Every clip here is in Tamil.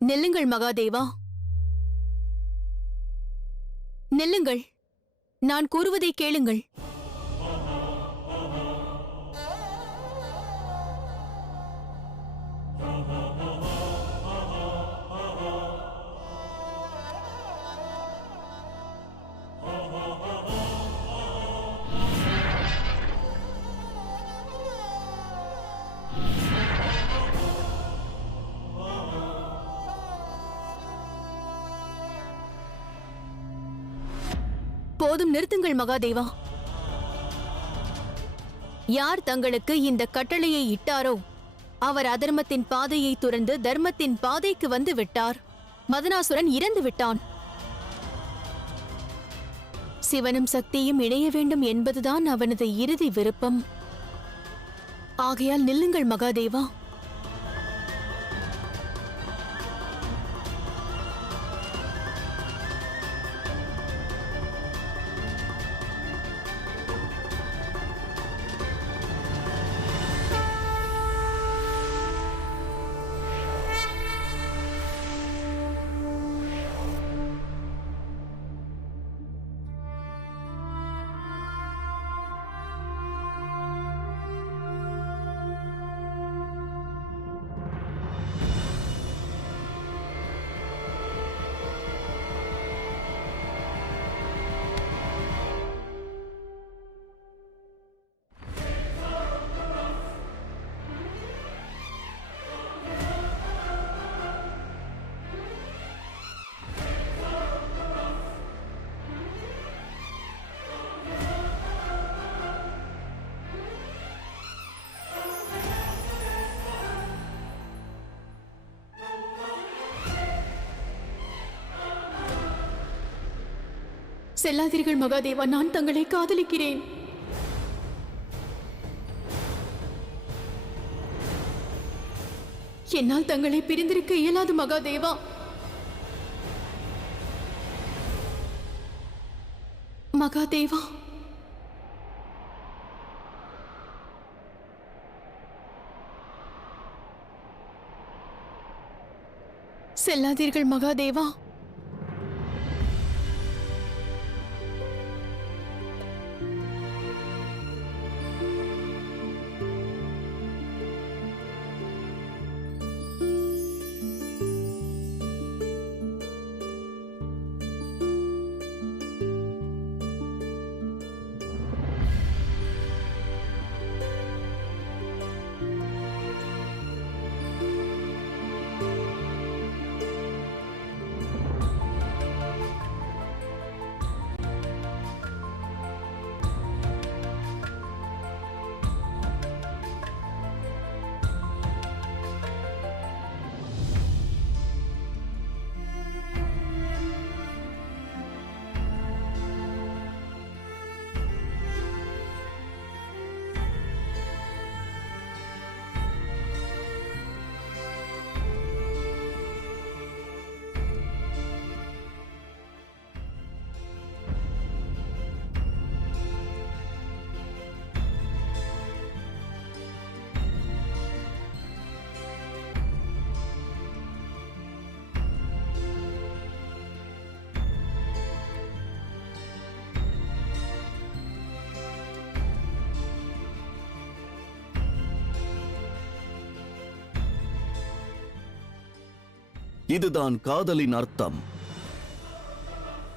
நில்லுங்கள் மகாதேவா, நில்லுங்கள். நான் கூறுவதை கேளுங்கள். போதும், நிறுத்துங்கள் மகாதேவா. யார் தங்களுக்கு இந்த கட்டளையை இட்டாரோ அவர் அதர்மத்தின் பாதையை துறந்து தர்மத்தின் பாதைக்கு வந்து விட்டார். மதனாசுரன் இறந்து விட்டான். சிவனும் சக்தியும் இணைய வேண்டும் என்பதுதான் அவனது இறுதி விருப்பம். ஆகையால் நில்லுங்கள் மகாதேவா. செல்லாதீர்கள் மகாதேவா, நான் தங்களை காதலிக்கிறேன். என்னால் தங்களை பிரிந்திருக்க இயலாது மகாதேவா. மகாதேவா, செல்லாதீர்கள் மகாதேவா. இதுதான் காதலின் அர்த்தம்.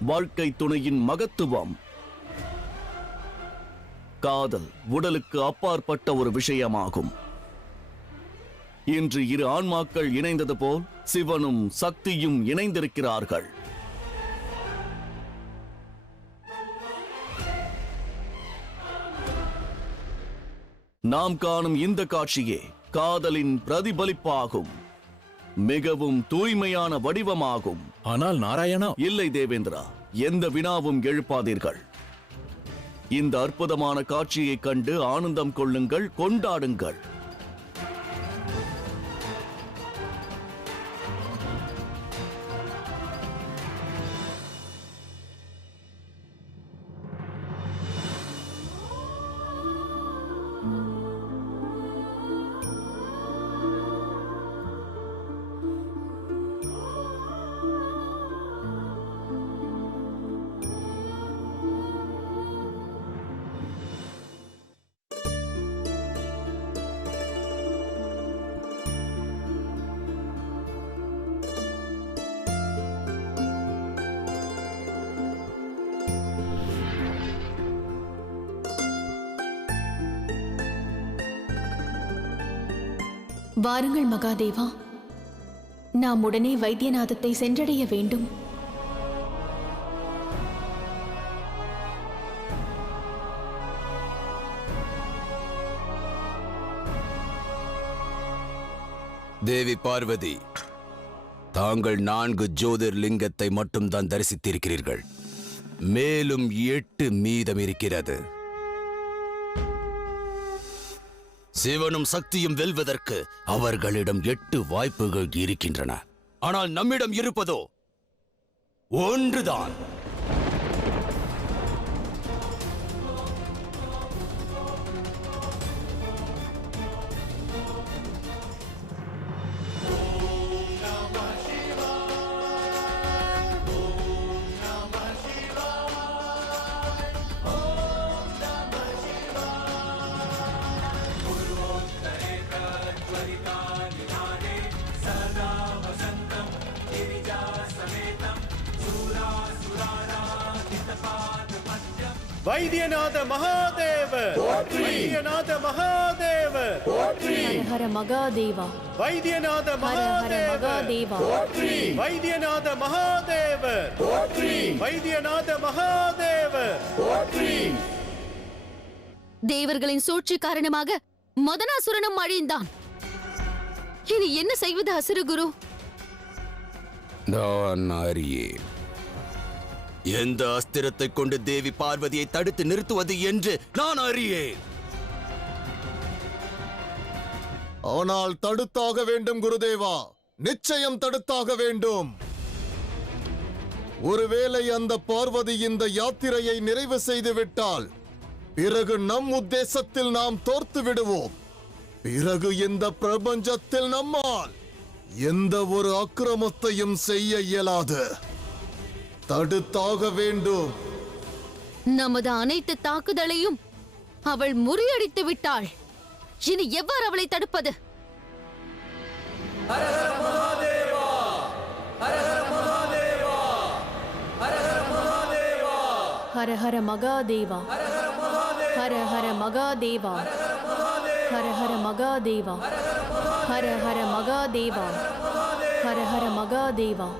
வாழ்க்கை துணையின் மகத்துவம். காதல் உடலுக்கு அப்பாற்பட்ட ஒரு விஷயமாகும். இன்று இரு ஆன்மாக்கள் இணைந்தது போல் சிவனும் சக்தியும் இணைந்திருக்கிறார்கள். நாம் காணும் இந்த காட்சியே காதலின் பிரதிபலிப்பாகும். மிகவும் தூய்மையான வடிவமாகும். ஆனால் நாராயணா, இல்லை தேவேந்திரா, எந்த வினாவும் எழுப்பாதீர்கள். இந்த அற்புதமான காட்சியைக் கண்டு ஆனந்தம் கொள்ளுங்கள், கொண்டாடுங்கள். வாருங்கள் மகாதேவா, நாம் உடனே வைத்தியநாதத்தை சென்றடைய வேண்டும். தேவி பார்வதி, தாங்கள் 4 ஜோதிர்லிங்கத்தை மட்டும்தான் தரிசித்திருக்கிறீர்கள். மேலும் 8 மீதம் இருக்கிறது. சிவனும் சக்தியும் வெல்வதற்கு அவர்களிடம் 8 வாய்ப்புகள் இருக்கின்றன. ஆனால் நம்மிடம் இருப்பதோ ஒன்றுதான். வைத்தியநாத மகாதேவ, வைத்தியநாத மகாதேவ, ஹர ஹர மகாதேவா, வைத்தியநாத ஹர ஹர மகாதேவ, மகாதேவா, வைத்தியநாத மகாதேவ, வைத்தியநாத மகாதேவ. தேவர்களின் சூழ்ச்சி காரணமாக மதனாசுரனும் அழிந்தான். இனி என்ன செய்வது அசுரகுரு? நான் அறியேன். எந்த அஸ்திரத்தை கொண்டு தேவி பார்வதியை தடுத்து நிறுத்துவது என்று நான் அறியேன். ஆனால் தடுத்தாக வேண்டும் குருதேவா, நிச்சயம் தடுத்தாக வேண்டும். ஒருவேளை அந்த பார்வதி இந்த யாத்திரையை நிறைவு செய்து விட்டால் பிறகு நம் உத்தேசத்தில் நாம் தோர்த்து விடுவோம். பிறகு இந்த பிரபஞ்சத்தில் நம்மால் எந்த ஒரு அக்கிரமத்தையும் செய்ய இயலாது. தடுத்தாக வேண்டும். நமது அனைத்து தாக்குதலையும் அவள் முறியடித்து விட்டாள். இனி எவ்வாறு அவளை தடுப்பது? ஹர ஹர மகாதேவா, ஹர ஹர மகாதேவா, ஹர ஹர மகாதேவா, ஹர ஹர மகாதேவா, ஹர ஹர மகாதேவா, ஹர ஹர மகாதேவா,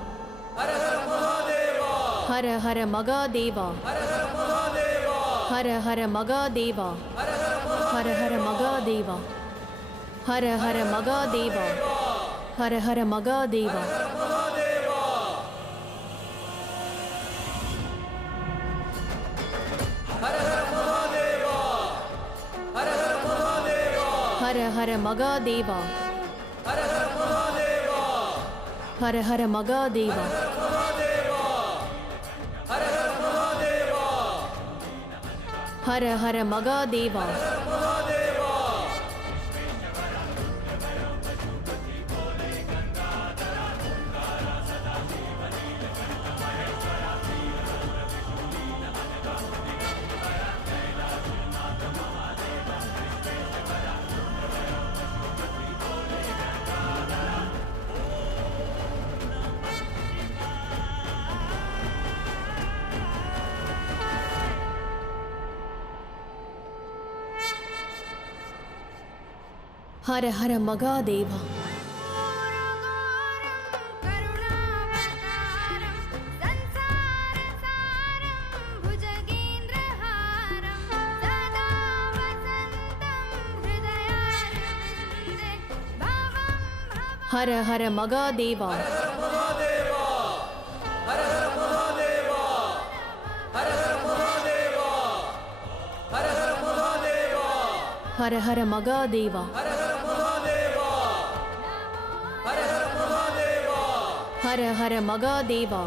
ஹர ஹர மகாதேவா, ஹர ஹர மகாதேவா, ஹர ஹர மகாதேவா, ஹர ஹர மகாதேவா, ஹர ஹர மகாதேவா, ஹர ஹர மகாதேவா, ஹர ஹர மகாதேவா. ஹர ஹர மகாதேவா, ஹர ஹர மகாதேவா, ஹர ஹர மகாதேவா. ஹர ஹர மகாதேவா. ஹர ஹர மகாதேவா, ஹர ஹர மகாதேவா, ஹர ஹர மகாதேவா.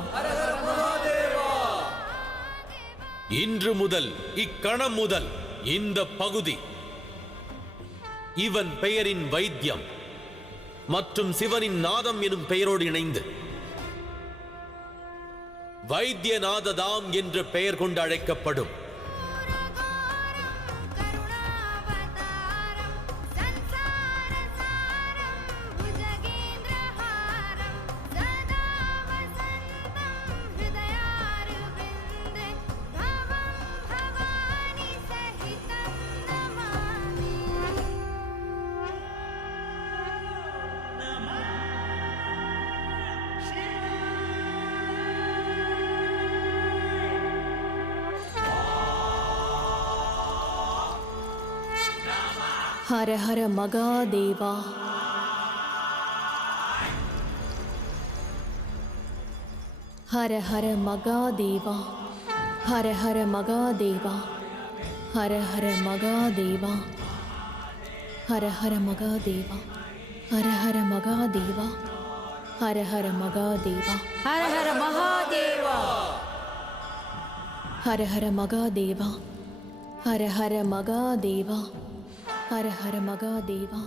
இன்று முதல், இக்கணம் முதல் இந்த பகுதி இவன் பெயரின் வைத்தியம் மற்றும் சிவனின் நாதம் எனும் பெயரோடு இணைந்து வைத்தியநாததாம் என்ற பெயர் கொண்டு அழைக்கப்படும். ஹர ஹர மகாதேவா. ஹர ஹர மகாதேவா. ஹர ஹர மகாதேவா. ஹர ஹர மகாதேவா. ஹர ஹர மகாதேவா. ஹர ஹர மகாதேவா. ஹர ஹர மகாதேவா. ஹர ஹர மகாதேவா. ஹர ஹர மகாதேவா. ஹர ஹர மகாதேவா. ஹர ஹர மகாதேவா.